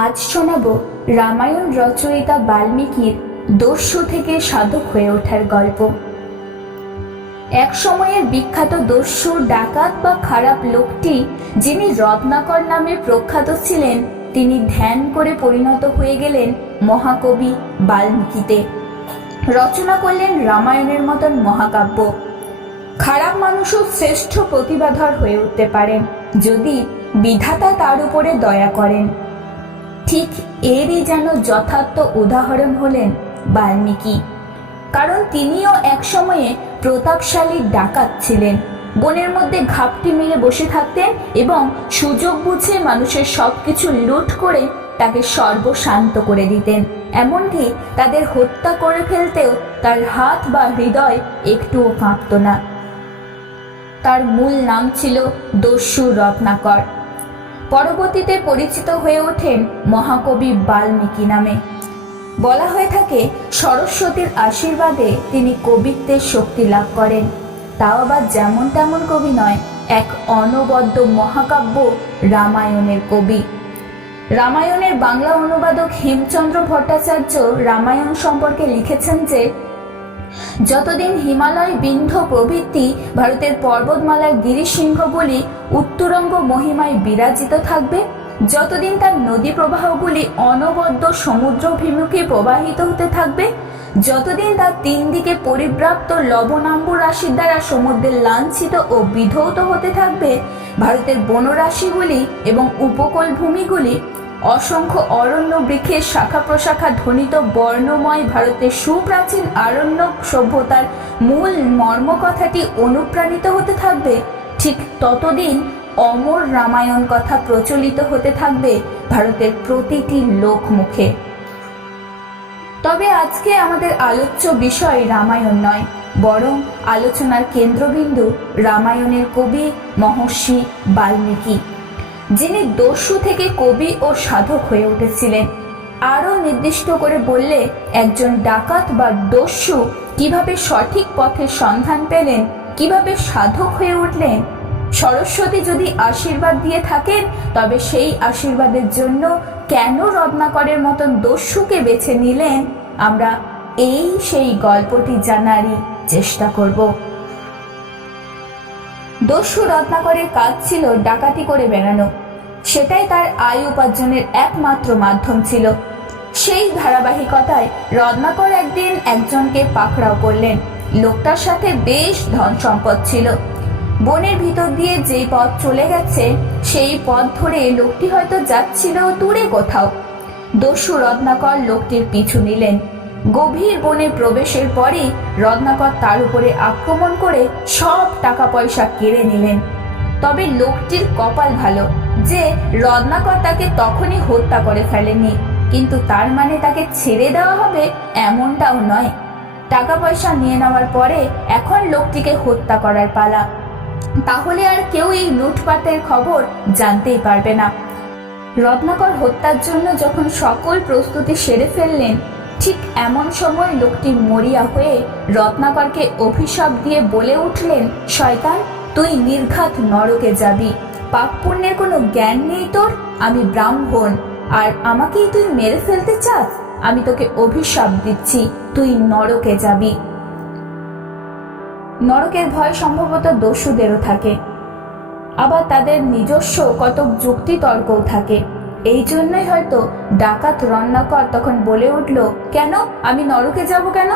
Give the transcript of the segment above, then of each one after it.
আজ শোনাব রামায়ণ রচয়িতা বাল্মীকির দস্যু থেকে সাধক হয়ে ওঠার গল্প। এক সময়ের বিখ্যাত দস্যু, ডাকাত বা খারাপ লোকটি, যিনি রত্নাকর নামে প্রখ্যাত ছিলেন, তিনি ধ্যান করে পরিণত হয়ে গেলেন মহাকবি বাল্মীকিতে। রচনা করলেন রামায়ণের মতন মহাকাব্য। খারাপ মানুষও শ্রেষ্ঠ প্রতিভাধর হয়ে উঠতে পারেন যদি বিধাতা তার উপরে দয়া করেন। ঠিক এরই যেন যথার্থ উদাহরণ হলেন বাল্মীকি। কারণ তিনিও এক সময়ে প্রতাপশালী ডাকাত ছিলেন। বনের মধ্যে ঘাপটি মেরে বসে থাকতেন এবং সুযোগ বুঝে মানুষের সবকিছু লুট করে তাকে সর্বশান্ত করে দিতেন। এমনকি তাদের হত্যা করে ফেলতেও তার হাত বা হৃদয় একটুও কাঁপত না। তার মূল নাম ছিল দস্যু রত্নাকর। পরবর্তীতে পরিচিত হয়ে ওঠেন মহাকবি বাল্মীকি নামে। বলা হয়ে থাকে সরস্বতীর আশীর্বাদে তিনি কবিত্বের শক্তি লাভ করেন। তাও আবার যেমন তেমন কবি নয়, এক অনবদ্য মহাকাব্য রামায়ণের কবি। রামায়ণের বাংলা অনুবাদক হেমচন্দ্র ভট্টাচার্য রামায়ণ সম্পর্কে লিখেছেন যে, যতদিন হিমালয়, বিন্ধ্য প্রভৃতি ভারতের পর্বতমালার গিরিশৃঙ্গগুলি উত্তুরঙ্গ মহিমায় বিরাজিত থাকবে, যতদিন তার নদী প্রবাহগুলি অনবদ্য সমুদ্রাভিমুখে প্রবাহিত হতে থাকবে, যতদিন তার তিন দিকে পরিব্যাপ্ত লবণাম্বু রাশির দ্বারা সমুদ্রের লাঞ্ছিত ও বিধৌত হতে থাকবে, ভারতের বনরাশিগুলি এবং উপকূল ভূমিগুলি অসংখ্য অরণ্য বৃক্ষের শাখা প্রশাখা ধ্বনিত বর্ণময় ভারতের সুপ্রাচীন আরণ্যক সভ্যতার মূল মর্মকথাটি অনুপ্রাণিত হতে থাকবে, ঠিক ততদিন অমর রামায়ণ কথা প্রচলিত হতে থাকবে ভারতের প্রতিটি লোক মুখে। তবে আজকে আমাদের আলোচ্য বিষয় রামায়ণ নয়, বরং আলোচনার কেন্দ্রবিন্দু রামায়ণের কবি মহর্ষি বাল্মীকি, যিনি দস্যু থেকে কবি ও সাধক হয়ে উঠেছিলেন। আরও নির্দিষ্ট করে বললে, একজন ডাকাত বা দস্যু কিভাবে সঠিক পথের সন্ধান পেলেন, কিভাবে সাধক হয়ে উঠলেন। সরস্বতী যদি আশীর্বাদ দিয়ে থাকেন, তবে সেই আশীর্বাদের জন্য কেন রত্নাকরের মতন দস্যুকে বেছে নিলেন, আমরা সেই গল্পটি জানারই চেষ্টা করব। দস্যু রত্নাকরের কাজ ছিল ডাকাতি করে বেড়ানো। সেটাই তার আয় উপার্জনের একমাত্র মাধ্যম ছিল। সেই ধারাবাহিকতায় রত্নাকর একদিন একজনকে পাকড়াও করলেন। লোকটার সাথে বেশ ধন সম্পদ ছিল। বনের ভিতর দিয়ে যেই পথ চলে গেছে, সেই পথ ধরে লোকটি হয়তো যাচ্ছিল দূরে কোথাও। দস্যু রত্নাকর লোকটির পিছু নিলেন। গভীর বনে প্রবেশের পরই রত্নাকর তার উপরে আক্রমণ করে সব টাকা পয়সা কেড়ে নিলেন। তবে লোকটির কপাল ভালো যে রত্নাকর তাকে তখনই হত্যা করে ফেলেনি, কিন্তু তার মানে তাকে ছেড়ে দেওয়া হবে এমনটাও নয়। টাকা পয়সা নিয়ে নেওয়ার পরে এখন লোকটিকে হত্যা করার পালা। তাহলে আর কেউ এই লুটপাটের খবর জানতেই পারবে না। রত্নাকর হত্যার জন্য যখন সকল প্রস্তুতি সেরে ফেললেন, ঠিক এমন সময় লোকটি মরিয়া হয়ে রত্নাকরকে অভিশাপ দিয়ে বলে উঠলেন, শয়তান, তুই নির্ঘাত নরকে যাবি। পাপ পুণ্যের কোনো জ্ঞান নেই তোর। আমি ব্রাহ্মণ, আর আমাকেই তুই মেরে ফেলতে চাস? আমি তোকে অভিশাপ দিচ্ছি, তুই নরকে যাবি। নরকের ভয় সম্ভবত দস্যুদেরও থাকে, আবার তাদের নিজস্ব কতক যুক্তি তর্কও থাকে। এই জন্যই হয়তো ডাকাত রত্নাকর তখন বলে উঠল, কেন আমি নরকে যাব কেন?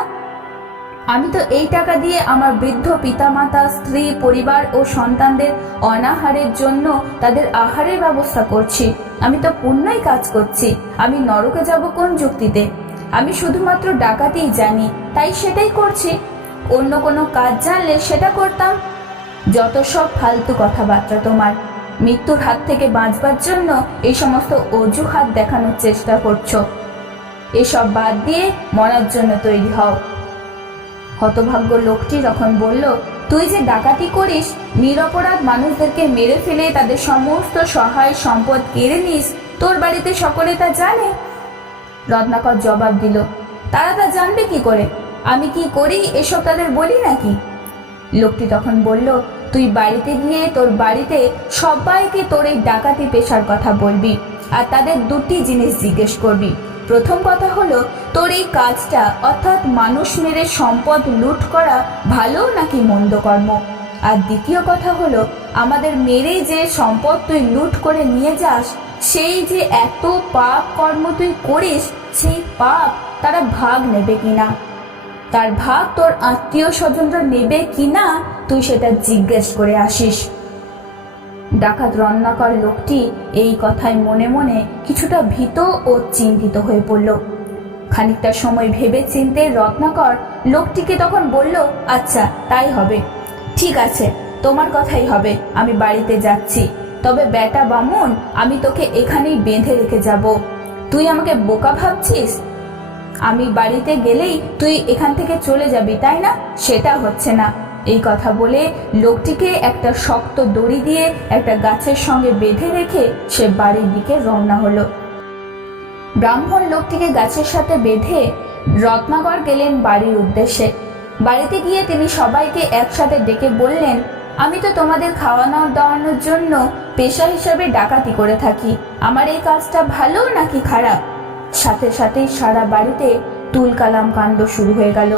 আমি তো এই টাকা দিয়ে আমার বৃদ্ধ পিতামাতা, স্ত্রী, পরিবার ও সন্তানদের অনাহারের জন্য তাদের আহারের ব্যবস্থা করছি। আমি তো পুণ্যই কাজ করছি। আমি নরকে যাব কোন যুক্তিতে? আমি শুধুমাত্র ডাকাতিই জানি, তাই সেটাই করছি। অন্য কোনো কাজ জানলে সেটা করতাম। যত সব ফালতু কথাবার্তা তোমার। মৃত্যুর হাত থেকে বাঁচবার জন্য এই সমস্ত অজুহাত দেখানোর চেষ্টা করছো। এসব বাদ দিয়ে মরার জন্য তৈরি হও। হতভাগ্য লোকটি যখন বলল, তুই যে ডাকাতি করিস, নিরপরাধ মানুষদেরকে মেরে ফেলে তাদের সমস্ত সহায় সম্পদ কেড়ে নিস, তোর বাড়িতে সকলে তা জানে। রত্নাকর জবাব দিল, তারা তা জানবে কি করে? আমি কি করি এসব তাদের বলি নাকি? লোকটি তখন বলল, তুই বাড়িতে গিয়ে তোর বাড়িতে সবাইকে তোর এই ডাকাতি পেশার কথা বলবি। আর তাদের দুটি জিনিস জিজ্ঞেস করবি। প্রথম কথা হলো, তোর এই কাজটা অর্থাৎ মানুষ মেরে সম্পদ লুট করা ভালো নাকি মন্দ কর্ম। আর দ্বিতীয় কথা হলো, আমাদের মেরে যে সম্পদ তুই লুট করে নিয়ে যাস, সেই যে এত পাপ কর্ম তুই করিস, সেই পাপ তারা ভাগ নেবে কিনা, তার ভাগ তোর আত্মীয় স্বজনরা নেবে কিনা, তুই সেটা জিজ্ঞেস করে আসিস। ডাকাত রত্নাকর লোকটি এই কথায় মনে মনে কিছুটা ভীত ও চিন্তিত হয়ে পড়ল। খানিকটা সময় ভেবে চিন্তে রত্নাকর লোকটিকে তখন বলল, আচ্ছা তাই হবে, ঠিক আছে, তোমার কথাই হবে, আমি বাড়িতে যাচ্ছি। তবে বেটা বামুন, আমি তোকে এখানেই বেঁধে রেখে যাব। তুই আমাকে বোকা ভাবছিস? আমি বাড়িতে গেলেই তুই এখান থেকে চলে যাবি, তাই না? সেটা হচ্ছে না। এই কথা বলে লোকটিকে একটা শক্ত দড়ি দিয়ে একটা গাছের সঙ্গে বেঁধে রেখে সে বাড়ির দিকে রওনা হলো। ব্রাহ্মণ লোকটিকে গাছের সাথে বেঁধে রত্নাকর গেলেন বাড়ির উদ্দেশ্যে। বাড়িতে গিয়ে তিনি সবাইকে একসাথে ডেকে বললেন, আমি তো তোমাদের খাওয়ানো দাওয়ানোর জন্য পেশা হিসাবে ডাকাতি করে থাকি। আমার এই কাজটা ভালো নাকি খারাপ? সাথে সাথেই সারা বাড়িতে তুলকালাম কাণ্ড শুরু হয়ে গেল।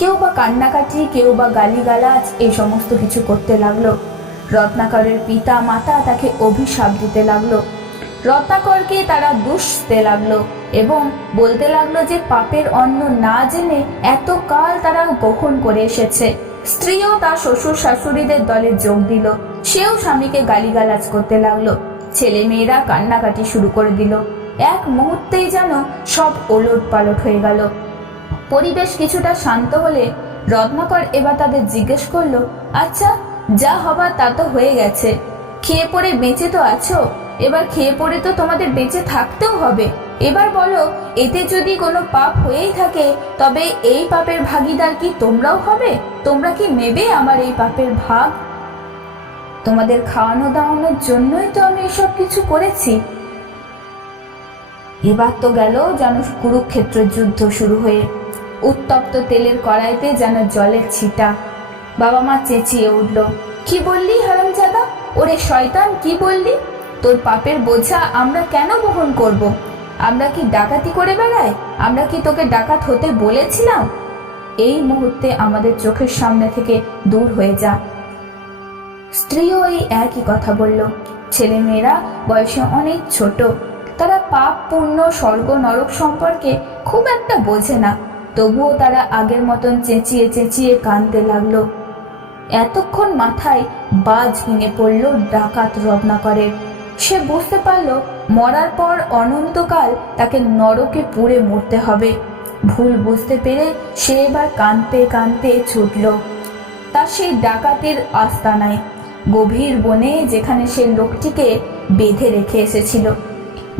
কেউ বা কান্নাকাটি, কেউ বা গালিগালাজ, এই সমস্ত কিছু করতে লাগলো। রত্নাকরের পিতা মাতা তাকে অভিশাপ দিতে লাগলো। রত্নাকরকে তারা দুষতে লাগলো এবং বলতে লাগলো যে পাপের অন্ন না জেনে এত কাল তারা গ্রহণ করে এসেছে। স্ত্রীও তার শ্বশুর শাশুড়িদের দলে যোগ দিল, সেও স্বামীকে গালিগালাজ করতে লাগলো। ছেলে মেয়েরা কান্নাকাটি শুরু করে দিল। এক মুহূর্তেই যেন সব ওলট পালট হয়ে গেল। পরিবেশ কিছুটা শান্ত হলে রত্নাকর এবার তাদের জিজ্ঞেস করলো, আচ্ছা, যা হবার তা তো হয়ে গেছে, খেয়ে পড়ে বেঁচে তো আছো, এবার খেয়ে পড়ে তো তোমাদের বেঁচে থাকতেও হবে। এবার বলো, এতে যদি কোনো পাপ হয়েই থাকে, তবে এই পাপের ভাগীদার কি তোমরাও হবে? তোমরা কি নেবে আমার এই পাপের ভাগ? তোমাদের খাওয়ানো দাওয়ানোর জন্যই তো আমি এসব কিছু করেছি। এবার তো গেল যেন কুরুক্ষেত্র যুদ্ধ শুরু হয়ে। উত্তপ্ত তেলের কড়াইতে যেন জলের ছিটা। বাবা মা চেঁচিয়ে উঠল, কি বললি হারামজাদা? ওরে শয়তান, কি বললি? তোর পাপের বোঝা আমরা কেন বহন করব? আমরা কি ডাকাতি করে বেড়াই? আমরা কি তোকে ডাকাত হতে বলেছিলাম? এই মুহূর্তে আমাদের চোখের সামনে থেকে দূর হয়ে যা। স্ত্রীও এই একই কথা বলল। ছেলে মেয়েরা বয়সে অনেক ছোট, তারা পাপ পুণ্য স্বর্গ নরক সম্পর্কে খুব একটা বোঝে না, তবুও তারা আগের মতন চেঁচিয়ে চেঁচিয়ে কাঁদতে লাগলো। এতক্ষণ মাথায় বাজ ভেঙে পড়ল ডাকাত রত্নাকরের। সে বুঝতে পারল মরার পর অনন্তকাল তাকে নরকে পুড়ে মরতে হবে। ভুল বুঝতে পেরে সে এবার কাঁদতে কাঁদতে ছুটল তার সেই ডাকাতের আস্তানায়, গভীর বনে, যেখানে সে লোকটিকে বেঁধে রেখে এসেছিল।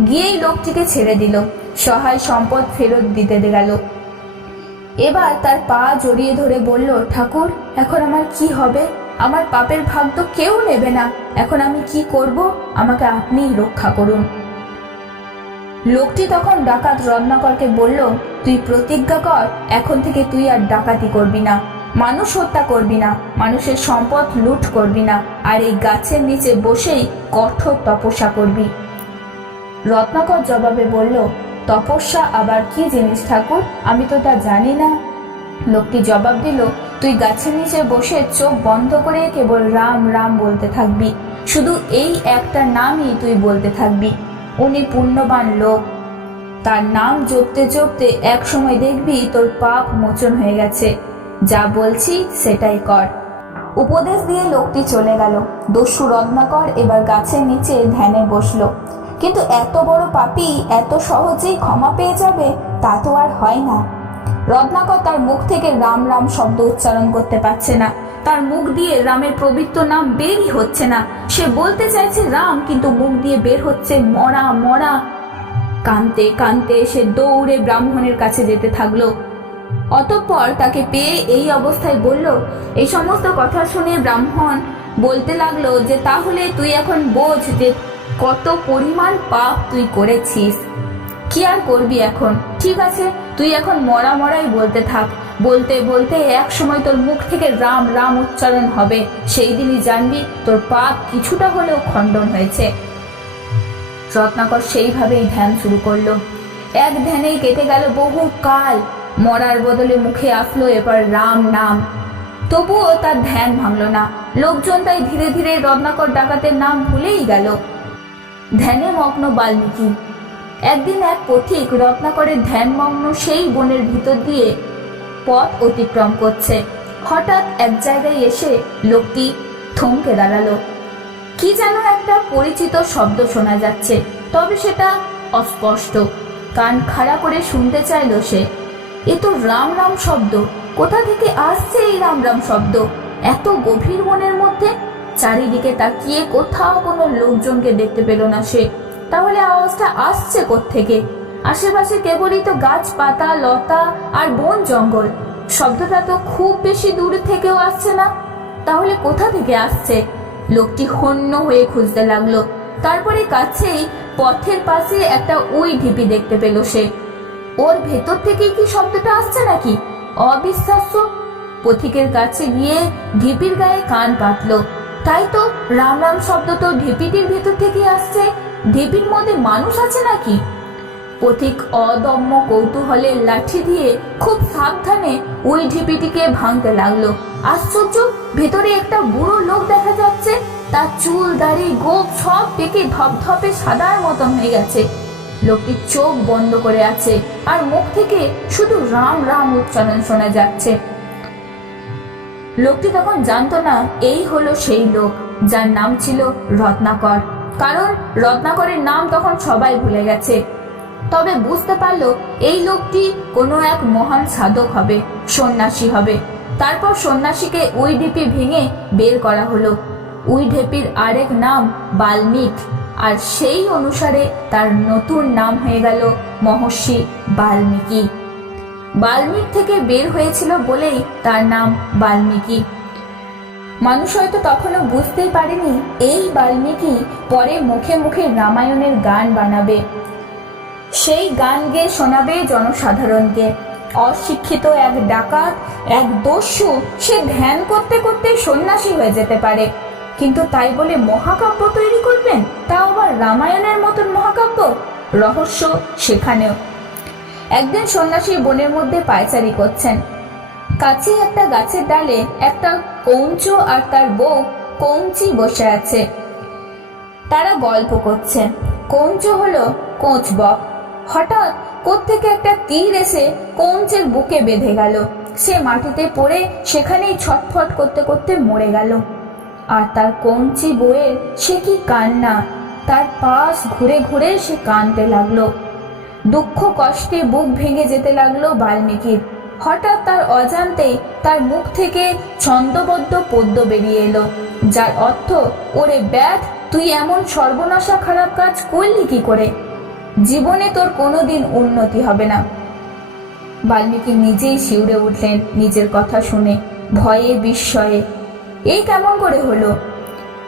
গিয়েই লোকটিকে ছেড়ে দিল, সহায় সম্পদ ফেরত দিতে গেল। এবার তার পা জড়িয়ে ধরে বলল, ঠাকুর, এখন আমার কি হবে? আমার পাপের ভাগ তো কেউ নেবে না, এখন আমি কি করব? আমাকে আপনিই রক্ষা করুন। লোকটি তখন ডাকাত রত্নাকরকে বলল, তুই প্রতিজ্ঞা কর, এখন থেকে তুই আর ডাকাতি করবি না, মানুষ হত্যা করবি না, মানুষের সম্পদ লুট করবি না, আর এই গাছের নিচে বসেই কঠোর তপস্যা করবি। রত্নাকর জবাবে বলল, তপস্যা আবার কি জিনিস ঠাকুর? আমি তো তা জানি না। লোকটি জবাব দিল, তুই গাছের নিচে বসে চোখ বন্ধ করে কেবল রাম রাম বলতে থাকবি, শুধু এই একটা নামই তুই বলতে থাকবি। উনি পুণ্যবান লোক, তার নাম জপতে জপতে এক সময় দেখবি তোর পাপ মোচন হয়ে গেছে। যা বলছি সেটাই কর। উপদেশ দিয়ে লোকটি চলে গেল। দস্যু রত্নাকর এবার গাছের নিচে ধ্যানে বসলো। কিন্তু এত বড় পাপী এত সহজেই ক্ষমা পেয়ে যাবে তা তো আর হয় না। রত্নাকর তার মুখ থেকে রাম রাম শব্দ উচ্চারণ করতে পারছে না, তার মুখ দিয়ে রামের পবিত্র নাম বেরই হচ্ছে না। সে বলতে চাইছে রাম, কিন্তু মুখ দিয়ে বের হচ্ছে মরা মরা। কাঁদতে কাঁদতে সে দৌড়ে ব্রাহ্মণের কাছে যেতে থাকলো। অতঃপর তাকে পেয়ে এই অবস্থায় বলল, এই সমস্ত কথা শুনে ব্রাহ্মণ বলতে লাগলো যে তাহলে তুই এখন বোঝ যে কত পরিমাণ পাপ তুই করেছিস। কি আর করবি এখন? ঠিক আছে, তুই এখন মরা মরাই বলতে থাক। বলতে বলতে এক সময় তোর মুখ থেকে রাম রাম উচ্চারণ হবে, সেই দিনই জানবি তোর পাপ কিছুটা হলেও খণ্ডন হয়েছে। রত্নাকর সেইভাবেই ধ্যান শুরু করলো। এক ধ্যানেই কেটে গেল বহু কাল। মরার বদলে মুখে আসলো এবার রাম নাম। তবুও তার ধ্যান ভাঙল না। লোকজন তাই ধীরে ধীরে রত্নাকর ডাকাতের নাম ভুলেই গেল। ধ্যানে মগ্ন বাল্মীকি। একদিন এক পথিক রত্নাকরের ধ্যানমগ্ন সেই বনের ভিতর দিয়ে পথ অতিক্রম করছে। হঠাৎ এক জায়গায় এসে লোকটি থমকে দাঁড়ালো। কি যেন একটা পরিচিত শব্দ শোনা যাচ্ছে, তবে সেটা অস্পষ্ট। কান খাড়া করে শুনতে চাইল সে। এ তো রাম রাম শব্দ। কোথা থেকে আসছে এই রাম রাম শব্দ এত গভীর বনের মধ্যে? চারিদিকে তাকিয়ে কোথাও কোনো লোকজনকে দেখতে পেল না সে। তাহলে আওয়াজটা আসছে কোত্থেকে? আশেপাশে কেবলই তো গাছপাতা, লতা আর বন জঙ্গল। শব্দটা তো খুব বেশি দূর থেকেও আসছে না। তাহলে কোথা থেকে আসছে? লোকটি হন্য হয়ে খুঁজতে লাগলো। তারপরে কাছেই পথের পাশে একটা উই ঢিপি দেখতে পেল সে। ওর ভেতর থেকেই কি শব্দটা আসছে নাকি? অবিশ্বাস্য। পথিকের কাছে গিয়ে ঢিপির গায়ে কান পাতলো। তাই তো, রাম রাম শব্দ তো ঢিপিটির ভেতর থেকে আসছে। ঢিপির মধ্যে মানুষ আছে নাকি? পথিক অদম্য কৌতূহলে লাঠি দিয়ে খুব সাবধানে ওই ঢিপিটিকে ভাঙতে লাগলো। আশ্চর্য, ভেতরে একটা বুড়ো লোক দেখা যাচ্ছে। তার চুল, দাড়ি, গোঁফ সব পেকে ধপধপে সাদার মতন হয়ে গেছে। লোকটির চোখ বন্ধ করে আছে আর মুখ থেকে শুধু রাম রাম উচ্চারণ শোনা যাচ্ছে। লোকটি তখন জানতো না এই হলো সেই লোক যার নাম ছিল রত্নাকর। কারণ রত্নাকরের নাম তখন সবাই ভুলে গেছে। তবে বুঝতে পারলো এই লোকটি কোনো এক মহান সাধক হবে, সন্ন্যাসী হবে। তারপর সন্ন্যাসীকে ওই ঢিপি ভেঙে বের করা হলো। ওই ঢিপির আরেক নাম বাল্মীক, আর সেই অনুসারে তার নতুন নাম হয়ে গেল মহর্ষি বাল্মীকি। বাল্মীক থেকে বের হয়েছিল বলেই তার নাম বাল্মীকি। মানুষ হয়তো তখনও বুঝতেই পারেনি এই বাল্মীকি পরে মুখে মুখে রামায়ণের গান বানাবে। সেই গান গেয়ে শোনাবে জনসাধারণকে। অশিক্ষিত এক ডাকাত, এক দস্যু, সে ধ্যান করতে করতে সন্ন্যাসী হয়ে যেতে পারে, কিন্তু তাই বলে মহাকাব্য তৈরি করবেন, তাও আবার রামায়ণের মতন মহাকাব্য। রহস্য সেখানেও। একদিন সন্ন্যাসী বনের মধ্যে পায়চারি করছেন। কাছে একটা গাছের ডালে একটা কৌঞ্চ আর তার বউ কৌঞ্চি বসে আছে। তারা গল্প করছে। কৌঞ্চ হলো কোঁচবক। হঠাৎ কোত্থেকে একটা তীর এসে কৌঞ্চের বুকে বেঁধে গেল। সে মাটিতে পড়ে সেখানেই ছটফট করতে করতে মরে গেল। আর তার কৌঞ্চি বউয়ের সে কি কান্না! তার পাশ ঘুরে ঘুরে সে কাঁদতে লাগলো। দুঃখ কষ্টে বুক ভেঙে যেতে লাগলো বাল্মীকির। হঠাৎ তার অজান্তেই তার মুখ থেকে ছন্দবদ্ধ পদ্য বেরিয়ে এলো, যার অর্থ, ওরে ব্যাধ, তুই এমন সর্বনাশা খারাপ কাজ করলি কি করে? জীবনে তোর কোনোদিন উন্নতি হবে না। বাল্মীকি নিজেই শিউরে উঠলেন নিজের কথা শুনে, ভয়ে বিস্ময়ে। এই কেমন করে হলো?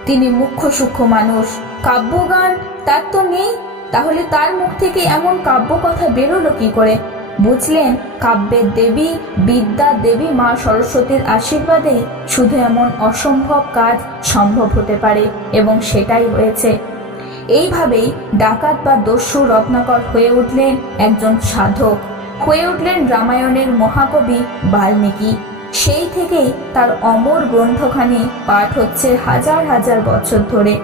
তিনি মুখ্য সূক্ষ্ম মানুষ, কাব্যগান তার তো নেই। তাহলে তার মুখ থেকে এমন কাব্য কথা বেরোলো কি করে? বুঝলেন, কাব্যের দেবী, বিদ্যার দেবী মা সরস্বতীর আশীর্বাদে শুধু এমন অসম্ভব কাজ সম্ভব হতে পারে, এবং সেটাই হয়েছে। এইভাবেই ডাকাত বা দস্যু রত্নাকর হয়ে উঠলেন একজন সাধক, হয়ে উঠলেন রামায়ণের মহাকবি বাল্মীকি। সেই থেকেই তার অমর গ্রন্থখানি পাঠ হচ্ছে হাজার হাজার বছর ধরে।